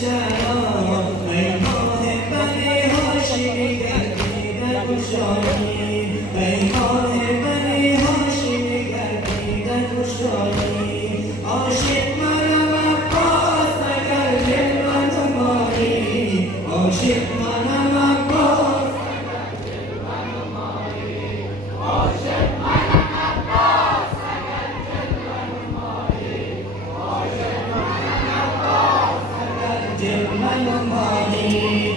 شراب ای محبت هاشمی گردیده گشایی ای محبت هاشمی گردیده گشایی عاشق منم عباس اگر جلوه نمایی عاشق منم عباس اگر جلوه نمایی عاشق منم عباس اگر جلوه نمایی عاشق منم عباس اگر جلوه نمایی